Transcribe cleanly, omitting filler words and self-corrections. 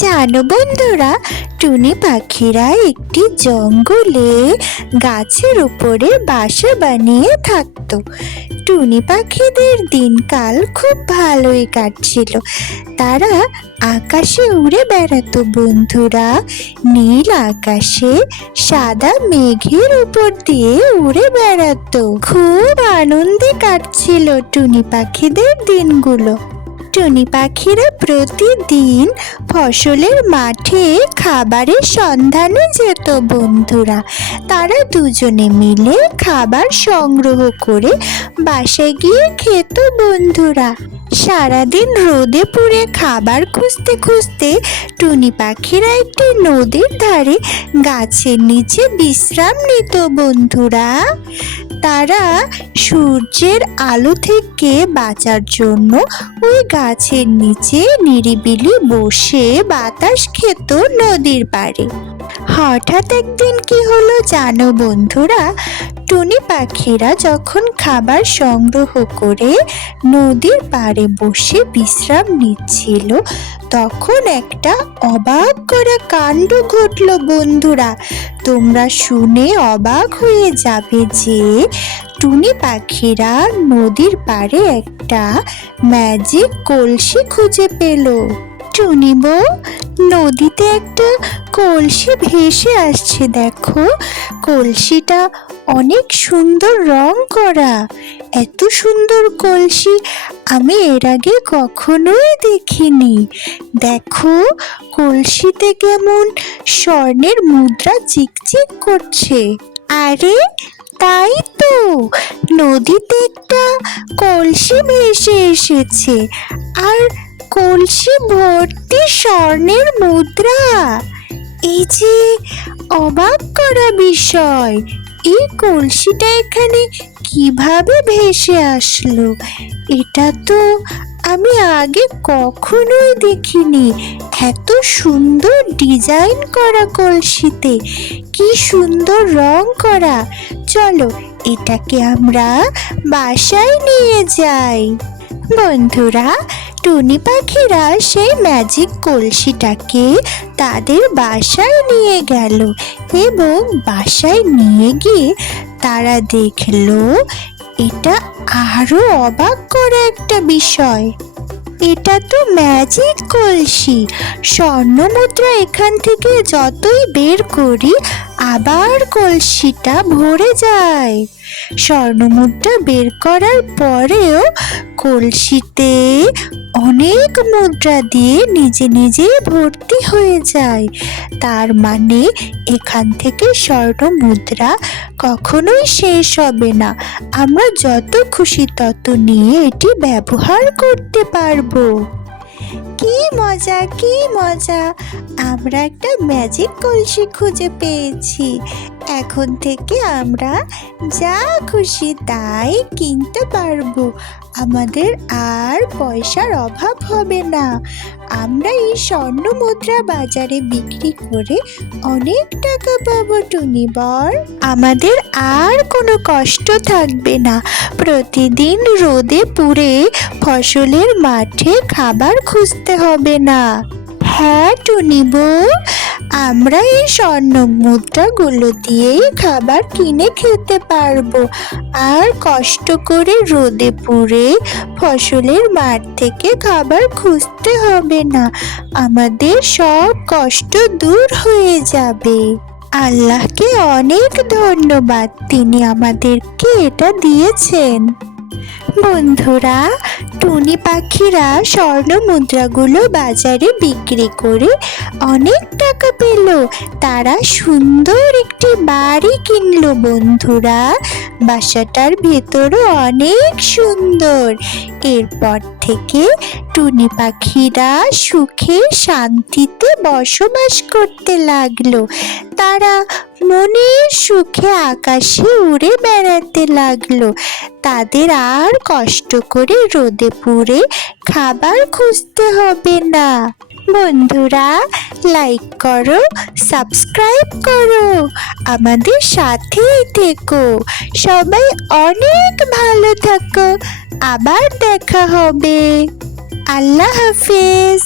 জানো বন্ধুরা, টুনি পাখিরা একটি জঙ্গলে গাছের উপরে বাসা বানিয়ে থাকতো। টুনি পাখিদের দিনকাল খুব ভালোই কাটছিল। তারা আকাশে উড়ে বেড়াতো বন্ধুরা। নীল আকাশে সাদা মেঘের উপর দিয়ে উড়ে বেড়াতো। খুব আনন্দে কাটছিল টুনি পাখিদের দিনগুলো। টুনি পাখিরা প্রতিদিন ফসলের মাঠে খাবারের সন্ধানে যেত বন্ধুরা। তারা দুজনে মিলে খাবার সংগ্রহ করে বাসায় গিয়ে খেত বন্ধুরা। সারাদিন রোদে পুড়ে খাবার খুঁজতে খুঁজতে টুনি পাখিরা একটি নদীর ধারে গাছের নিচে বিশ্রাম নিত বন্ধুরা। তারা সূর্যের আলো থেকে বাঁচার জন্য ওই গাছের নিচে নিরিবিলি বসে বাতাস খেত নদীর পাড়ে। হঠাৎ একদিন কি হলো জানো বন্ধুরা, টুনি পাখিরা যখন খাবার সংগ্রহ করে নদীর পাড়ে বসে বিশ্রাম নিচ্ছিল, তখন একটা অবাক করা কাণ্ড ঘটল বন্ধুরা। তোমরা শুনে অবাক হয়ে যাবে যে টুনি পাখিরা নদীর পাড়ে একটা ম্যাজিক কলসি খুঁজে পেল। টুনি বউ, নদীতে একটা কলসি ভেসে আসছে, দেখো। কলসিটা অনেক সুন্দর রং করা। এত সুন্দর কলসি আমি এর আগে কখনোই দেখিনি। দেখো, কলসিতে কেমন স্বর্ণের মুদ্রা চিকচিক করছে। আরে তাই তো, নদীতে একটা কলসি ভেসে এসেছে, আর কলসি ভর্তি স্বর্ণের মুদ্রা। এই যে অবাক করা বিষয়, এই কলসিটা এখানে কিভাবে ভেসে আসলো? এটা তো আমি আগে কখনোই দেখিনি। এত সুন্দর ডিজাইন করা কলসিতে, কি সুন্দর রং করা। চলো এটাকে আমরা বাসায় নিয়ে যাই। বন্ধুরা, টুনি পাখিরা সেই ম্যাজিক কলসিটাকে তাদের বাসায় নিয়ে গেল এবং বাসায় নিয়ে গিয়ে তারা দেখলো এটা আরো অবাক করা একটা বিষয়। এটা তো ম্যাজিক কলসি। স্বর্ণ মুদ্রা এখান থেকে যতই বের করি আবার কলসিটা ভরে যায়। স্বর্ণ মুদ্রা বের করার পরেও কলসিতে অনেক মুদ্রা দিয়ে নিজে নিজে ভর্তি হয়ে যায়। তার মানে এখান থেকে স্বর্ণ মুদ্রা কখনোই শেষ হবে না। আমরা যত খুশি তত নিয়ে এটি ব্যবহার করতে পারবো। কি মজা, কি মজা! আমরা একটা ম্যাজিক কলসি খুঁজে পেয়েছি। এখন থেকে আমরা যা খুশি তাই কিনতে পারবো। আমাদের আর পয়সার অভাব হবে না। আমরা এই স্বর্ণ মুদ্রা বাজারে বিক্রি করে অনেক টাকা পাবো টুনি বর। আমাদের আর কোনো কষ্ট থাকবে না। প্রতিদিন রোদে পুড়ে ফসলের মাঠে খাবার খুঁজতে হবে না। হ্যাঁ টুনি বউ, আমরা এই স্বর্ণ মুদ্রাগুলো দিয়েই খাবার কিনে খেতে পারবো। আর কষ্ট করে রোদে পুড়ে ফসলের মাঠ থেকে খাবার খুঁজতে হবে না। আমাদের সব কষ্ট দূর হয়ে যাবে। আল্লাহকে অনেক ধন্যবাদ, তিনি আমাদেরকে এটা দিয়েছেন। বন্ধুরা, টুনি পাখিরা স্বর্ণ মুদ্রাগুলো বাজারে বিক্রি করে অনেক টাকা পেল। তারা সুন্দর একটি বাড়ি কিনলো বন্ধুরা। বাসাটার ভেতরও অনেক সুন্দর। এরপর থেকে টুনি পাখিরা সুখে শান্তিতে বসবাস করতে লাগলো। তারা মনের সুখে আকাশে উড়ে বেড়াতে লাগলো। তাদের আর কষ্ট করে রোদে পুড়ে খাবার খুঁজতে হবে না। বন্ধুরা, লাইক করো, সাবস্ক্রাইব করো, আমাদের সাথেই থেকো। সবাই অনেক ভালো থাকো। আবার দেখা হবে। আল্লাহ হাফেজ।